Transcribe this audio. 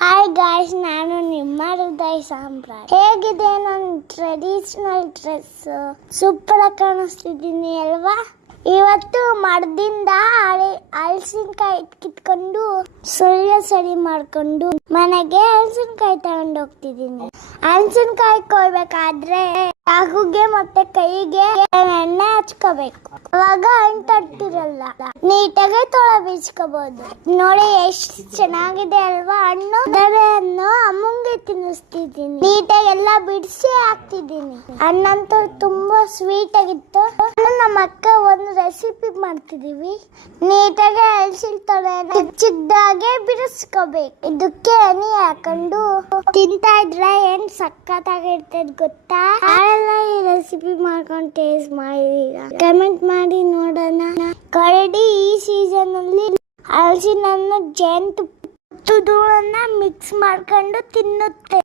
Hi guys, ನಾನು ನಿಮ್ಮ ಹೃದಯ ಸಾಮ್ರಾಟ್. ಹೇಗಿದೆ ನನ್ನ ಟ್ರೆಡಿಷನಲ್ ಡ್ರೆಸ್? ಸೂಪರ್ ಆಗಿ ಕಾಣಿಸ್ತಿದ್ದೀನಿ ಅಲ್ವಾ? ಇವತ್ತು ಮರದಿಂದ ಹಲಸಿನಕಾಯಿ ಕಿತ್ಕೊಂಡು ಸರಿ ಮಾಡ್ಕೊಂಡು ಮನೆಗೆ ಹಲಸಿನಕಾಯಿ ತಗೊಂಡು ಹೋಗ್ತಿದ್ದೀನಿ. ಹಲಸಿನಕಾಯಿ ಕೊಯ್ಬೇಕಾದ್ರೆ ಚಾಕುಗೆ ಮತ್ತೆ ಕೈಗೆ ಎಣ್ಣೆ ಹಚ್ಕೋಬೇಕು. ಅವಾಗ ಅಂಟಿರಲ್ಲ, ನೀಟಾಗಿ ತೊಳೆ ಬೀಸ್ಕೋಬಹುದು. ನೋಡಿ ಎಷ್ಟು ಚೆನ್ನಾಗಿದೆ ಅಲ್ವಾ ಹಣ್ಣು. ಹಣ್ಣು ಅಮ್ಮಂಗೆ ತಿನ್ನಿಸ್ತಿದ್ದೀನಿ. ನೀಟಾಗಿ ಎಲ್ಲ ಬಿಡಿಸಿ ಹಾಕ್ತಿದ್ದೀನಿ. ಹಣ್ಣಂತೂ ತುಂಬಾ ಸ್ವೀಟ್ ಆಗಿತ್ತು. ನಮ್ಮ ಅಕ್ಕ ಒಂದು ರೆಸಿಪಿ ಮಾಡ್ತಿದೀವಿ. ನೀಟಾಗಿ ಹಲಸಿನಕಾಯಿ ಚಿಕ್ಕದಾಗೆ ಬಿಡಿಸ್ಕೋಬೇಕು. ಇದಕ್ಕೆ ಎಣ್ಣೆ ಹಾಕೊಂಡು ತಿಂತಾ ಇದ್ರೆ ಏನ್ ಸಕ್ಕತ್ತಾಗಿರ್ತದೆ ಗೊತ್ತಾ? ಯಾರೆಲ್ಲ ಈ ರೆಸಿಪಿ ಮಾಡ್ಕೊಂಡು ಟೇಸ್ಟ್ ಮಾಡಿದೀರಾ ಕಮೆಂಟ್ ಮಾಡಿ ನೋಡೋಣ. ಕರಡಿ ಈ ಸೀಸನ್ ಅಲ್ಲಿ ಹಲಸಿನ ಜೇನುತುಪ್ಪನ ಮಿಕ್ಸ್ ಮಾಡ್ಕೊಂಡು ತಿನ್ನುತ್ತೆ.